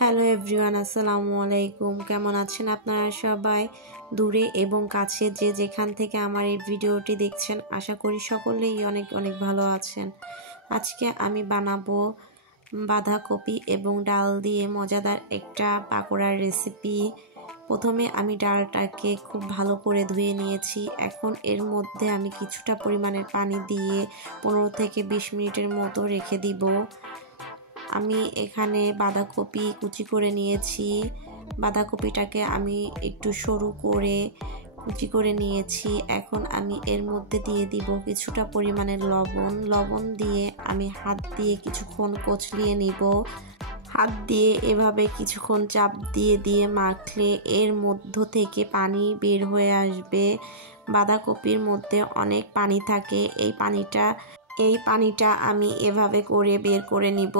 Hello everyone, আসসালামু আলাইকুম। কেমন আছেন আপনারা সবাই? দূরে এবং কাছে যে যেখান থেকে আমার এই ভিডিওটি দেখছেন, আশা করি সকলেই অনেক অনেক ভালো আছেন। আজকে আমি বানাবো বাঁধাকপি এবং ডাল দিয়ে মজাদার একটা পাকোড়ার রেসিপি। প্রথমে আমি ডালটাকে খুব ভালো করে ধুয়ে নিয়েছি। এখন এর মধ্যে আমি কিছুটা পরিমাণের পানি দিয়ে 15 থেকে 20 মিনিটের মতো রেখে দিব। আমি এখানে বাঁধাকপি কুচি করে নিয়েছি। বাঁধাকপিটাকে আমি একটু সরু করে কুচি করে নিয়েছি। এখন আমি এর মধ্যে দিয়ে দিব কিছুটা পরিমাণের লবণ দিয়ে আমি হাত দিয়ে কিছুক্ষণ কচলিয়ে নিব। হাত দিয়ে এভাবে কিছুক্ষণ চাপ দিয়ে দিয়ে মাখলে এর মধ্য থেকে পানি বের হয়ে আসবে। বাঁধাকপির মধ্যে অনেক পানি থাকে, এই পানিটা আমি এভাবে করে বের করে নিব।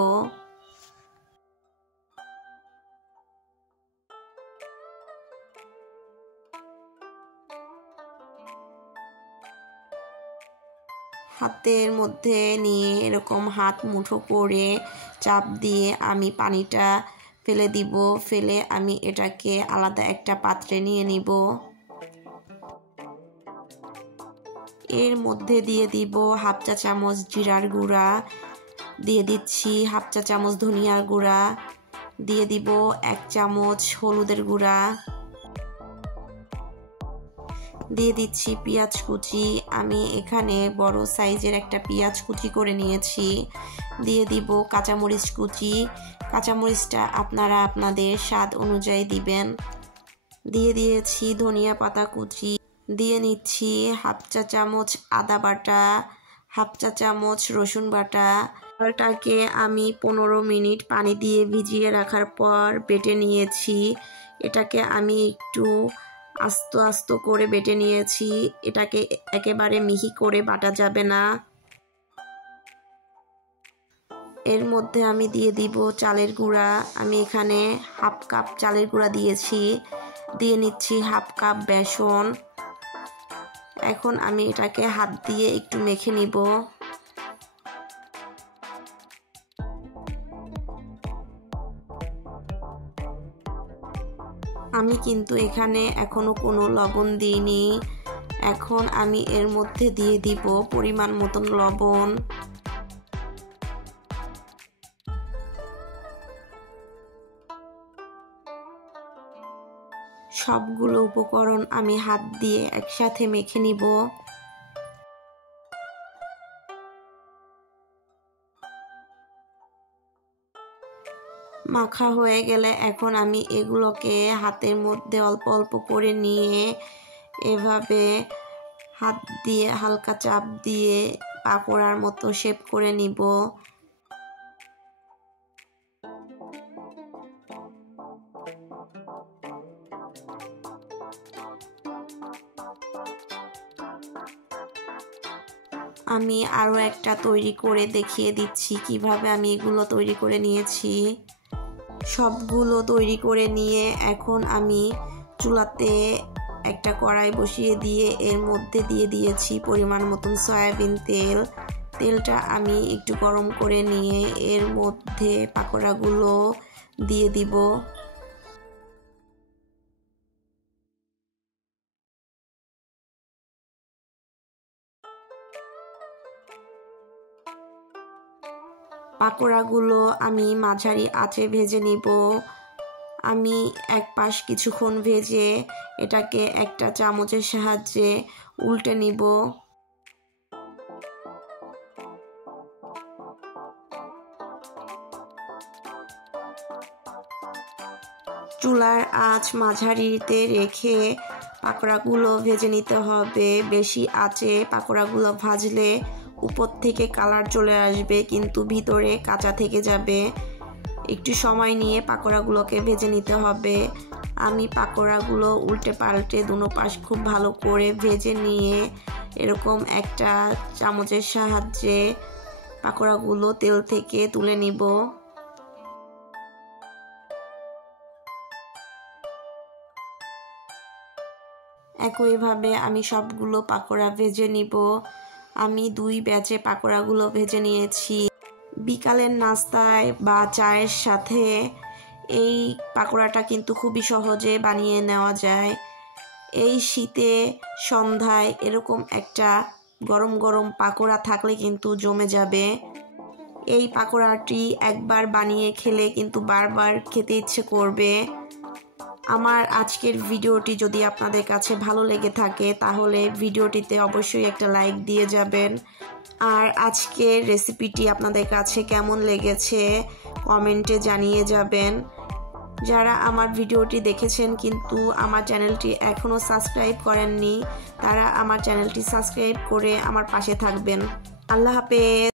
হাতের মধ্যে নিয়ে এরকম হাত মুঠো করে চাপ দিয়ে আমি পানিটা ফেলে দিব। ফেলে আমি এটাকে আলাদা একটা পাত্রে নিয়ে নিব। এর মধ্যে দিয়ে দিব হাফ চা চামচ জিরার গুঁড়া, দিয়ে দিচ্ছি হাফ চা চামচ ধনিয়ার গুঁড়া, দিয়ে দিব 1 চামচ হলুদের গুঁড়া, দিয়ে দিচ্ছি পেঁয়াজ কুচি। আমি এখানে বড় সাইজের একটা পেঁয়াজ কুচি করে নিয়েছি। দিয়ে দিব কাঁচামরিচ কুচি। কাঁচামরিচটা আপনারা আপনাদের স্বাদ অনুযায়ী দিবেন। দিয়ে দিয়েছি ধনিয়া পাতা কুচি। দিয়ে নিচ্ছি হাফ চা চামচ আদা বাটা, হাফ চা চামচ রসুন বাটা। ডালটাকে আমি 15 মিনিট পানি দিয়ে ভিজিয়ে রাখার পর বেটে নিয়েছি। এটাকে আমি একটু আস্ত আস্ত করে বেটে নিয়েছি। এটাকে একেবারে মিহি করে বাটা যাবে না। এর মধ্যে আমি দিয়ে দিব চালের গুঁড়া। আমি এখানে হাফ কাপ চালের গুঁড়া দিয়েছি। দিয়ে নিচ্ছি হাফ কাপ বেসন। এখন আমি এটাকে হাত দিয়ে একটু মেখে নিব। আমি কিন্তু এখানে এখনো কোনো লবণ দিইনি। এখন আমি এর মধ্যে দিয়ে দিব পরিমাণ মতন লবণ। সবগুলো উপকরণ আমি হাত দিয়ে একসাথে মেখে নিব। মাখা হয়ে গেলে এখন আমি এগুলোকে হাতের মধ্যে অল্প অল্প করে নিয়ে এভাবে হাত দিয়ে হালকা চাপ দিয়ে পাকোড়ার মতো শেপ করে নিব। আমি আরও একটা তৈরি করে দেখিয়ে দিচ্ছি কিভাবে আমি এগুলো তৈরি করে নিয়েছি। সবগুলো তৈরি করে নিয়ে এখন আমি চুলাতে একটা কড়াই বসিয়ে দিয়ে এর মধ্যে দিয়ে দিয়েছি পরিমাণ মতন সয়াবিন তেল। তেলটা আমি একটু গরম করে নিয়ে এর মধ্যে পাকোড়াগুলো দিয়ে দিব। পাকোড়াগুলো আমি মাঝারি আঁচে ভেজে নিব। আমি এক পাশ কিছুক্ষণ ভেজে এটাকে একটা চামচের সাহায্যে উল্টে নিব। চুলার আঁচ মাঝারিতে রেখে পাকোড়াগুলো ভেজে নিতে হবে। বেশি আঁচে পাকোড়াগুলো ভাজলে উপর থেকে কালার চলে আসবে কিন্তু ভিতরে কাঁচা থেকে যাবে। একটু সময় নিয়ে পাকোড়াগুলোকে ভেজে নিতে হবে। আমি পাকোড়াগুলো উল্টে পাল্টে দুনো পাশ খুব ভালো করে ভেজে নিয়ে এরকম একটা চামচের সাহায্যে পাকোড়াগুলো তেল থেকে তুলে নিব। একইভাবে আমি সবগুলো পাকোড়া ভেজে নিব। আমি 2 ব্যাচে পাকোড়াগুলো ভেজে নিয়েছি। বিকালের নাস্তায় বা চায়ের সাথে এই পাকোড়াটা কিন্তু খুবই সহজে বানিয়ে নেওয়া যায়। এই শীতে সন্ধ্যায় এরকম একটা গরম গরম পাকোড়া থাকলে কিন্তু জমে যাবে। এই পাকোড়াটি একবার বানিয়ে খেলে কিন্তু বারবার খেতে ইচ্ছে করবে। আমার আজকের ভিডিওটি যদি আপনাদের কাছে ভালো লেগে থাকে তাহলে ভিডিওটিতে অবশ্যই একটা লাইক দিয়ে যাবেন। আর আজকের রেসিপিটি আপনাদের কাছে কেমন লেগেছে কমেন্টে জানিয়ে যাবেন। যারা আমার ভিডিওটি দেখেছেন কিন্তু আমার চ্যানেলটি এখনও সাবস্ক্রাইব করেননি, তারা আমার চ্যানেলটি সাবস্ক্রাইব করে আমার পাশে থাকবেন। আল্লাহ হাফেজ।